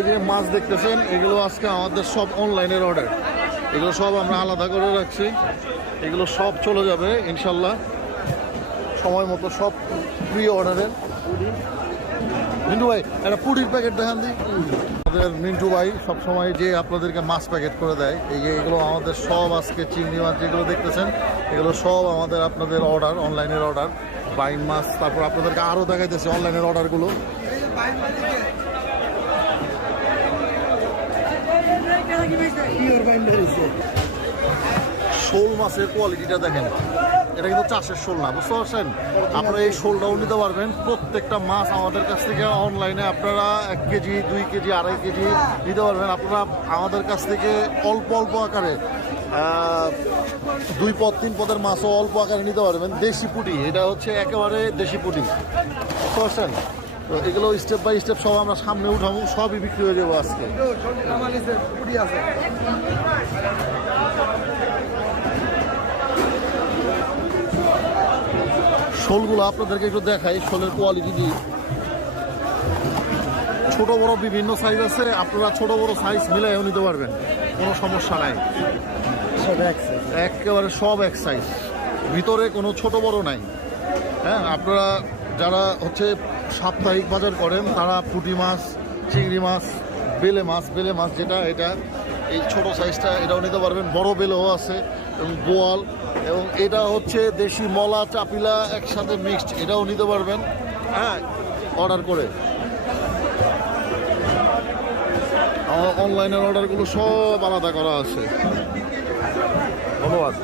এই যে মাছ দেখতেছেন এগুলো আজকে আমাদের সব অনলাইনের অর্ডার। এগুলো সব আমরা আলাদা করে রাখছি, এগুলো সব চলে যাবে ইনশাল্লাহ সময় মতো, সব প্রি অর্ডারের। মিন্টু ভাই একটা পুডির প্যাকেট দেখান দিই। আমাদের মিন্টু ভাই সবসময় যে আপনাদেরকে মাছ প্যাকেট করে দেয়, এই যে এগুলো আমাদের সব আজকে চিংড়ি মাছ যেগুলো দেখতেছেন এগুলো সব আমাদের আপনাদের অর্ডার, অনলাইনের অর্ডার। বাইম মাছ, তারপর আপনাদেরকে আরও দেখাইতেছে অনলাইনের অর্ডারগুলো। শোল মাছের কোয়ালিটিটা দেখেন, এটা কিন্তু চাষের শোল না, বুঝতে পারছেন? আপনারা এই শোলটাও নিতে পারবেন। প্রত্যেকটা মাছ আমাদের কাছ থেকে অনলাইনে আপনারা 1 কেজি 2 কেজি 2.5 কেজি নিতে পারবেন। আপনারা আমাদের কাছ থেকে অল্প অল্প আকারে 2 পদ 3 পদের মাছও অল্প আকারে নিতে পারবেন। দেশি পুঁটি, এটা হচ্ছে একেবারে দেশি পুঁটি, বুঝতে পারছেন? তো এগুলো স্টেপ বাই স্টেপ সব আমরা সামনে উঠাবো, সবই বিক্রি হয়ে যাবো আজকে। শোলগুলো আপনাদেরকে একটু দেখাই, শোলের কোয়ালিটি দিই। ছোট বড় বিভিন্ন সাইজ আছে, আপনারা ছোট বড় সাইজ মিলাইও নিতে পারবেন, কোনো সমস্যা নাই। একেবারে সব এক সাইজ, ভিতরে কোনো ছোট বড় নাই। হ্যাঁ, আপনারা যারা হচ্ছে সাপ্তাহিক বাজার করেন তারা পুঁটি মাছ, চিংড়ি মাছ, বেলে মাছ যেটা, এটা এই ছোট সাইজটা এটাও নিতে পারবেন। বড় বেলেও আছে এবং বোয়াল, এবং এটা হচ্ছে দেশি মলা চাপিলা একসাথে মিক্সড, এটাও নিতে পারবেন। হ্যাঁ, অর্ডার করে। অনলাইনের অর্ডারগুলো সব আলাদা করা আছে। ধন্যবাদ।